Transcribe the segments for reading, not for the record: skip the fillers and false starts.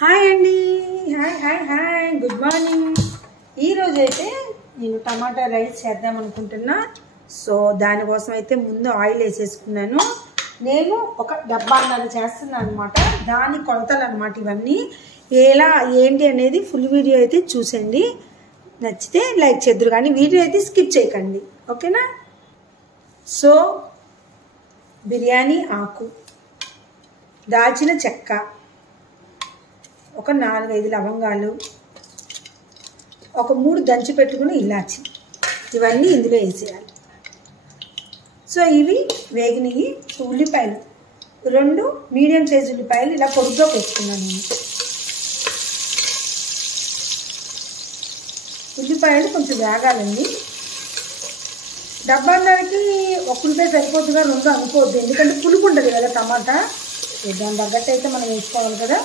Hi అండి. Hi good morning. ఈరోజు అయితే నేను టమాటా రైస్ చేద్దాం అనుకుంటున్నా. సో దానికోసం అయితే ముందు ఆయిల్ వేసేసుకున్నాను. నేను ఒక డబ్బాన్నర చేస్తున్నాను అనమాట. దాని కొలతలు అనమాట ఇవన్నీ. ఎలా ఏంటి అనేది ఫుల్ వీడియో అయితే చూసండి. నచ్చితే లైక్ చేద్దరు, కానీ వీడియో అయితే స్కిప్ చేయకండి, ఓకేనా? సో బిర్యానీ ఆకు, దాల్చిన చెక్క, ఒక 4-5 లవంగాలు, ఒక 3 దంచి పెట్టుకుని ఇలాచి, ఇవన్నీ ఇందులో వేసేయాలి. సో ఇవి వేగినవి. ఉల్లిపాయలు 2 మీడియం సైజు ఉల్లిపాయలు ఇలా పొడుగ్గా వేసుకున్నాను నేను. ఉల్లిపాయలు కొంచెం వేగాలండి. డబ్బాన్నరకి ఒక ఉల్లిపాయ సరిపోతుందిగా 2 అనుకోవద్దు, ఎందుకంటే పులుపు ఉంటుంది కదా టమాటా. దాని తగ్గట్టు అయితే మనం వేసుకోవాలి కదా.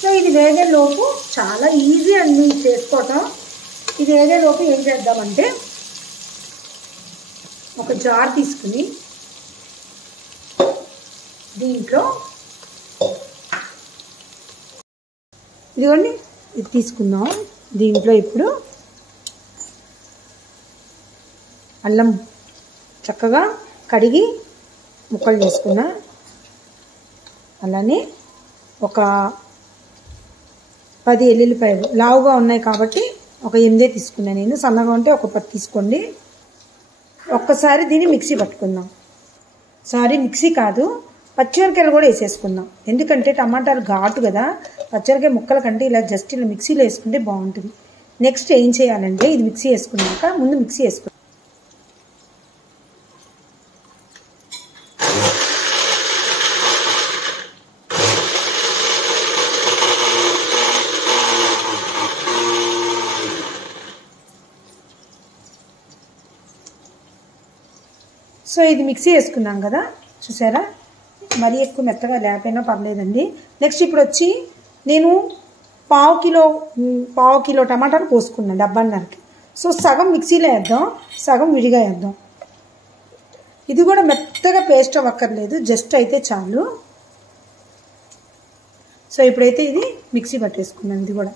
సో ఇది వేగేలోపు చాలా ఈజీ అండి చేసుకోవటం. ఇది వేగేలోపు ఏం చేద్దామంటే ఒక జార్ తీసుకుని దీంట్లో ఇదిగోండి ఇది తీసుకుందాం. దీంట్లో ఇప్పుడు అల్లం చక్కగా కడిగి ముక్కలు చేసుకున్నా. అలానే ఒక 10 ఎల్లుల్లిపాయలు లావుగా ఉన్నాయి కాబట్టి ఒక 8 తీసుకున్నాను నేను. సన్నగా ఉంటే ఒక 10 తీసుకోండి. ఒక్కసారి దీన్ని మిక్సీ పట్టుకుందాం. సారీ, మిక్సీ కాదు, పచ్చిమిరకాయలు కూడా వేసేసుకుందాం. ఎందుకంటే టమాటాలు ఘాటు కదా, పచ్చిమిరకాయ ముక్కల కంటే ఇలా జస్ట్ ఇలా మిక్సీలో వేసుకుంటే బాగుంటుంది. నెక్స్ట్ ఏం చేయాలంటే ఇది మిక్సీ వేసుకున్నాక ముందు మిక్సీ వేసుకుందాం. సో ఇది మిక్సీ వేసుకున్నాం కదా, చూసారా? మరీ ఎక్కువ మెత్తగా లేకపోయినా పర్లేదండి. నెక్స్ట్ ఇప్పుడు వచ్చి నేను పావు కిలో టమాటాలు పోసుకున్నాను డబ్బాన్నరకి. సో సగం మిక్సీలో వేద్దాం, సగం విడిగా వేద్దాం. ఇది కూడా మెత్తగా పేస్ట్ అవ్వక్కర్లేదు, జస్ట్ అయితే చాలు. సో ఇప్పుడైతే ఇది మిక్సీ పట్టేసుకున్నాం. ఇది కూడా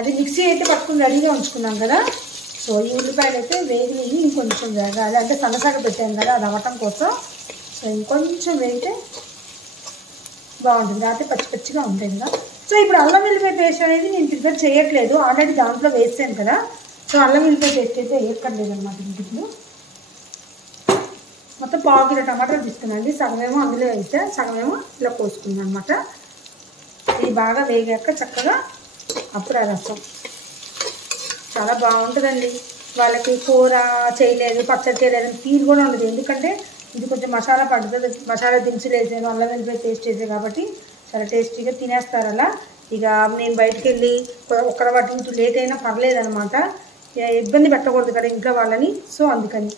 అది మిక్సీ అయితే పట్టుకుని రెడీగా ఉంచుకున్నాం కదా. సో ఈ ఉల్లిపాయలు అయితే వేగినవి, ఇంకొంచెం వేగాలి. అంటే సన్నసగ పెట్టాం కదా, అది అవ్వటం కోసం. సో ఇంకొంచెం వేగితే బాగుంటుంది, లేకపోతే పచ్చి పచ్చిగా ఉంటుంది కదా. సో ఇప్పుడు అల్లం వెల్లిపాయ పేస్ట్ అనేది నేను ప్రిపేర్ చేయట్లేదు, ఆల్రెడీ దాంట్లో వేసాను కదా. సో అల్లం వెల్లిపాయ పేస్ట్ అయితే వేయక్కర్లేదు అనమాట. ఇంటిలో మొత్తం పావు కిలో టమాటాలు తీసుకున్నాండి. సగమేమో అందులో వేస్తే సగమేమో ఇలా కోసుకున్నాను అనమాట. ఇది బాగా వేగాక చక్కగా అప్పుడు ఆ రసం చాలా బాగుంటుందండి. వాళ్ళకి కూర చేయలేదు, పచ్చడి చేయలేదు ఫీల్ కూడా ఉండదు, ఎందుకంటే ఇది కొంచెం మసాలా పడుతుంది. మసాలా దినుసులు వేసాను, అల్లం వెల్లిపాయ పేస్ట్ వేసాను కాబట్టి చాలా టేస్టీగా తినేస్తారు అలా. ఇక నేను బయటికి వెళ్ళి ఒక్కడ వాటి లేట్ అయినా పర్లేదనమాట, ఇబ్బంది పెట్టకూడదు కదా ఇంట్లో వాళ్ళని. సో అందుకని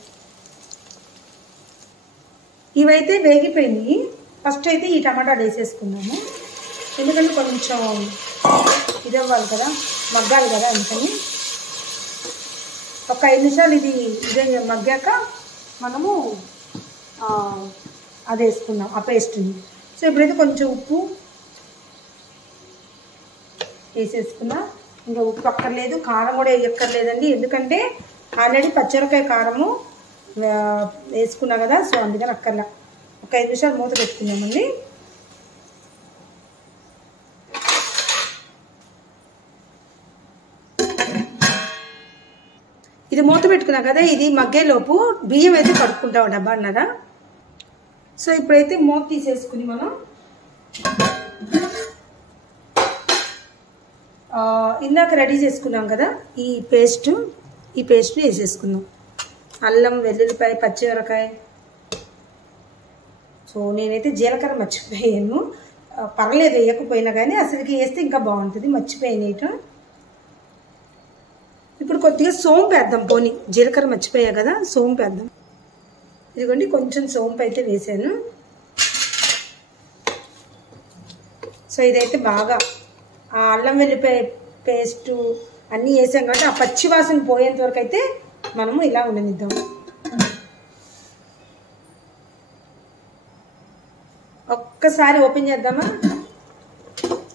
ఇవైతే వేగిపోయినాయి. ఫస్ట్ అయితే ఈ టమాటాలు వేసేసుకున్నాము, ఎందుకంటే కొంచెం ఇది అవ్వాలి కదా, మగ్గాలి కదా. అందుకని ఒక 5 నిమిషాలు ఇది ఇదే మగ్గాక మనము అది వేసుకున్నాం, ఆ పేస్ట్ని. సో ఇప్పుడైతే కొంచెం ఉప్పు వేసేసుకున్నా. ఇంకా ఉప్పు అక్కర్లేదు, కారం కూడా వేయక్కర్లేదండి, ఎందుకంటే ఆల్రెడీ పచ్చిమిరకాయ కారము వేసుకున్నా కదా. సో అందుకని అక్కర్లా. ఒక 5 నిమిషాలు మూత పెట్టుకున్నామండి. ఇది మూత పెట్టుకున్నా కదా, ఇది మగ్గేలోపు బియ్యం అయితే కడుక్కుంటాం డబ్బాన్నర. సో ఇప్పుడైతే మూత తీసేసుకుని మనం ఇందాక రెడీ చేసుకున్నాం కదా ఈ పేస్ట్ని వేసేసుకుందాం. అల్లం వెల్లుల్లిపాయ పచ్చిమిరకాయ. సో నేనైతే జీలకర్ర మర్చిపోయాను, పర్లేదు వేయకపోయినా కానీ, అసలుకి వేస్తే ఇంకా బాగుంటుంది, మర్చిపోయాను. ఇప్పుడు కొద్దిగా సోంపు వేద్దాం. పోనీ జీలకర్ర మర్చిపోయా కదా, సోంపు వేద్దాం. ఇదిగోండి కొంచెం సోంపు అయితే వేసాను. సో ఇదైతే బాగా ఆ అల్లం వెల్లిపాయ పేస్టు అన్నీ వేసాం కాబట్టి ఆ పచ్చి వాసన పోయేంత వరకు అయితే మనము ఇలా ఉండనిద్దాం. ఒక్కసారి ఓపెన్ చేద్దామా?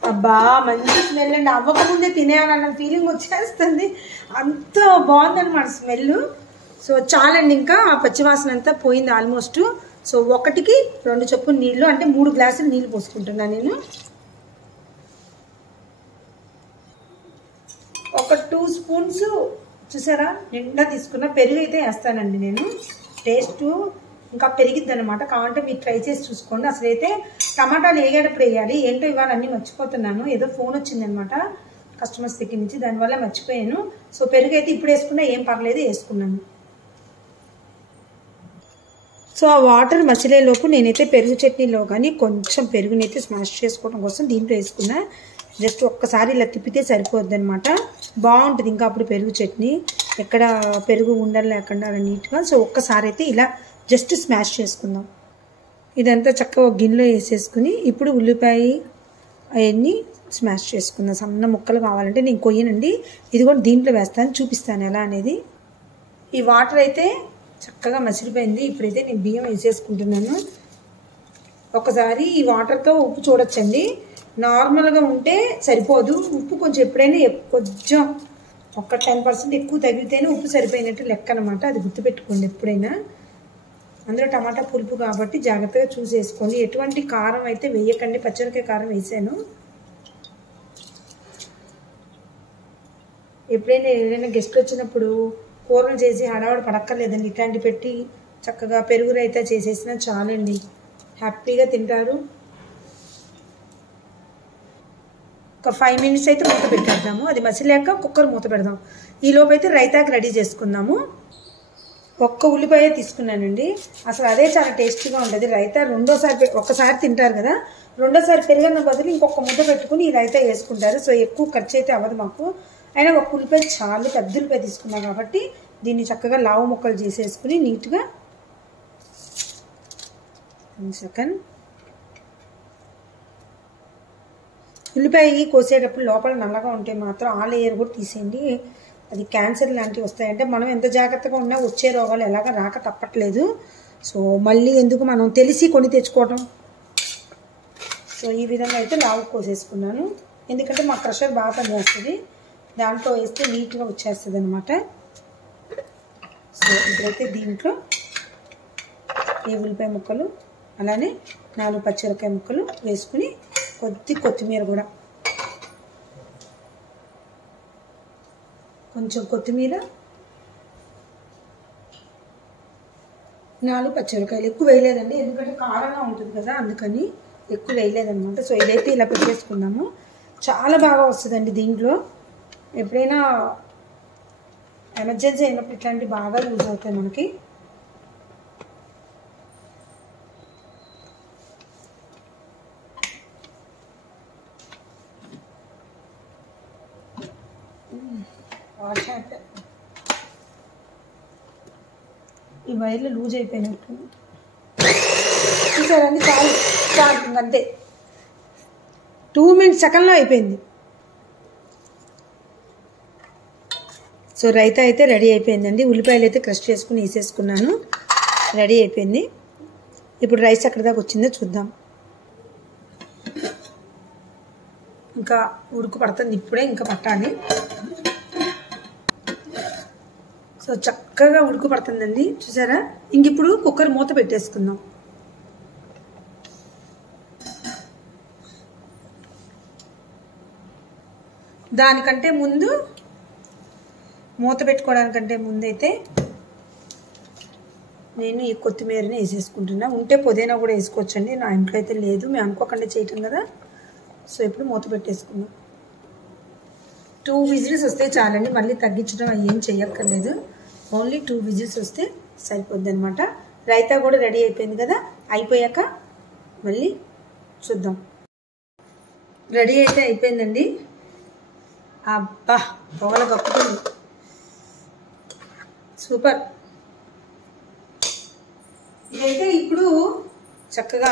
అబ్బా మంచి స్మెల్ అండి. అవ్వకముందే తినేయాలన్న ఫీలింగ్ వచ్చేస్తుంది, అంత బాగుందన్నమాట స్మెల్. సో చాలండి, ఇంకా ఆ పచ్చివాసన అంతా పోయింది ఆల్మోస్ట్. సో 1కి 2 చొప్పున నీళ్ళు, అంటే 3 గ్లాసులు నీళ్ళు పోసుకుంటున్నాను నేను. ఒక 2 స్పూన్స్ చూసారా నిండా తీసుకున్న పెరుగు అయితే వేస్తానండి నేను. టేస్ట్ ఇంకా పెరిగిద్ది అనమాట. కావాలంటే మీరు ట్రై చేసి చూసుకోండి. అసలు అయితే టమాటాలు వేగేటప్పుడు వేయాలి. ఏంటో ఇవాళ అన్నీ మర్చిపోతున్నాను, ఏదో ఫోన్ వచ్చిందనమాట కస్టమర్స్ దగ్గర నుంచి, దానివల్ల మర్చిపోయాను. సో పెరుగు అయితే ఇప్పుడు వేసుకున్నా ఏం పర్లేదు, వేసుకున్నాను. సో ఆ వాటర్ మసిలేలోపు నేనైతే పెరుగు చట్నీలో కానీ కొంచెం పెరుగునైతే స్మాష్ చేసుకోవడం కోసం దీంట్లో వేసుకున్నా. జస్ట్ ఒక్కసారి ఇలా తిప్పితే సరిపోద్ది అనమాట, బాగుంటుంది ఇంకా అప్పుడు పెరుగు చట్నీ, ఎక్కడ పెరుగు ఉండలు లేకుండా నీట్గా. సో ఒక్కసారి అయితే ఇలా జస్ట్ స్మాష్ చేసుకుందాం. ఇదంతా చక్కగా ఒక గిన్నెలో వేసేసుకుని ఇప్పుడు ఉల్లిపాయ అవన్నీ స్మాష్ చేసుకుందాం. సన్న ముక్కలు కావాలంటే నేను కొయ్యనండి, ఇది కూడా దీంట్లో వేస్తాను, చూపిస్తాను ఎలా అనేది. ఈ వాటర్ అయితే చక్కగా మసిలిపోయింది. ఇప్పుడైతే నేను బియ్యం వేసేసుకుంటున్నాను. ఒకసారి ఈ వాటర్తో ఉప్పు చూడొచ్చండి, నార్మల్గా ఉంటే సరిపోదు. ఉప్పు కొంచెం ఎప్పుడైనా కొంచెం ఒక 10% ఎక్కువ తగిలితేనే ఉప్పు సరిపోయినట్టు లెక్క అనమాట, అది గుర్తుపెట్టుకోండి ఎప్పుడైనా. అందులో టమాటా పులుపు కాబట్టి జాగ్రత్తగా చూసి వేసుకోండి. ఎటువంటి కారం అయితే వేయకండి, పచ్చిమిరపకాయ కారం వేసాను. ఎప్పుడైనా ఏదైనా గెస్ట్ వచ్చినప్పుడు కూరలు చేసి హడావడి పడక్కర్లేదండి, ఇట్లాంటి పెట్టి చక్కగా పెరుగు రైతా చేసేసినా చాలండి, హ్యాపీగా తింటారు. ఒక 5 మినిట్స్ అయితే మూత పెట్టేద్దాము, అది మసిలాక కుక్కర్ మూత పెడదాం. ఈలోపు అయితే రైతాకి రెడీ చేసుకుందాము. ఒక్క ఉల్లిపాయ తీసుకున్నానండి, అసలు అదే చాలా టేస్టీగా ఉంటుంది రైతా. ఒక్కసారి తింటారు కదా, రెండోసారి పెరుగన్న బదులు ఇంకొక ముద్ద పెట్టుకుని ఈ రైతా వేసుకుంటారు. సో ఎక్కువ ఖర్చు అయితే అవ్వదు మాకు. అయినా ఒక ఉల్లిపాయ చాలు, పెద్ద ఉల్లిపాయ తీసుకున్నాం కాబట్టి దీన్ని చక్కగా లావు ముక్కలు చేసేసుకుని నీట్గా. 1 సెకండ్. ఉల్లిపాయ కోసేటప్పుడు లోపల నల్లగా ఉంటే మాత్రం ఆ లేయర్ కూడా తీసేయండి, అది క్యాన్సర్ లాంటివి వస్తాయంటే మనం ఎంత జాగ్రత్తగా ఉన్నా వచ్చే రోగాలు ఎలాగ రాక తప్పట్లేదు. సో మళ్ళీ ఎందుకు మనం తెలిసి కొని తెచ్చుకోవటం. సో ఈ విధంగా అయితే లావు కోసేసుకున్నాను, ఎందుకంటే మా క్రషర్ బాగా పనిచేస్తుంది, దాంట్లో వేస్తే నీట్గా వచ్చేస్తుంది అనమాట. సో ఇప్పుడైతే దీంట్లో ఈ ఉల్లిపాయ ముక్కలు అలానే 4 పచ్చిమిరపకాయ ముక్కలు వేసుకుని కొత్తిమీర కూడా, కొంచెం కొత్తిమీర, 4 పచ్చిమిరపకాయలు. ఎక్కువ వేయలేదండి, ఎందుకంటే కారంగా ఉంటుంది కదా, అందుకని ఎక్కువ వేయలేదన్నమాట. సో ఇదైతే ఇలా పెట్టేసుకున్నాము, చాలా బాగా వస్తుందండి దీంట్లో. ఎప్పుడైనా ఎమర్జెన్సీ అయినప్పుడు ఇట్లాంటివి బాగా యూజ్ అవుతాయి మనకి. ఈ వైర్లు లూజ్ అయిపోయినట్టు చూసారండి, చాలు చాలు ఇంకంతే. 2 సెకండ్లో అయిపోయింది. సో రైతా అయితే రెడీ అయిపోయిందండి. ఉల్లిపాయలు అయితే క్రష్ చేసుకుని వేసేసుకున్నాను, రెడీ అయిపోయింది. ఇప్పుడు రైస్ ఎక్కడి దాకా వచ్చిందో చూద్దాం. ఇంకా ఉడుకు పడుతుంది, ఇప్పుడే ఇంకా పట్టాలి. సో చక్కగా ఉడుకు పడుతుందండి, చూసారా. ఇంక ఇప్పుడు కుక్కర్ మూత పెట్టేసుకుందాం. దానికంటే ముందు, మూత పెట్టుకోవడానికంటే ముందైతే నేను ఈ కొత్తిమీరని వేసేసుకుంటున్నా. ఉంటే పుదీనా కూడా వేసుకోవచ్చండి, నా ఇంట్లో అయితే లేదు, మేము అనుకోకుండా చేయటం కదా. సో ఇప్పుడు మూత పెట్టేసుకుందాం. 2 విజిల్స్ వస్తే చాలండి, మళ్ళీ తగ్గించడం ఏం చేయక్కర్లేదు. ఓన్లీ 2 విజిల్స్ వస్తే సరిపోద్ది అనమాట. రైతా కూడా రెడీ అయిపోయింది కదా, అయిపోయాక మళ్ళీ చూద్దాం. రెడీ అయితే అయిపోయిందండి. అబ్బా పొగల కప్పుతుంది, సూపర్. ఇదైతే ఇప్పుడు చక్కగా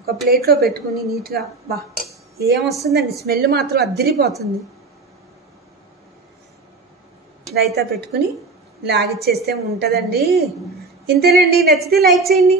ఒక ప్లేట్లో పెట్టుకుని నీట్గా బా ఏమొస్తుందండి, స్మెల్ మాత్రం అద్దిరిపోతుంది. రైతా పెట్టుకుని లాగిచ్చేస్తే ఉంటుందండి. ఇంతేనండి. నచ్చితే లైక్ చేయండి.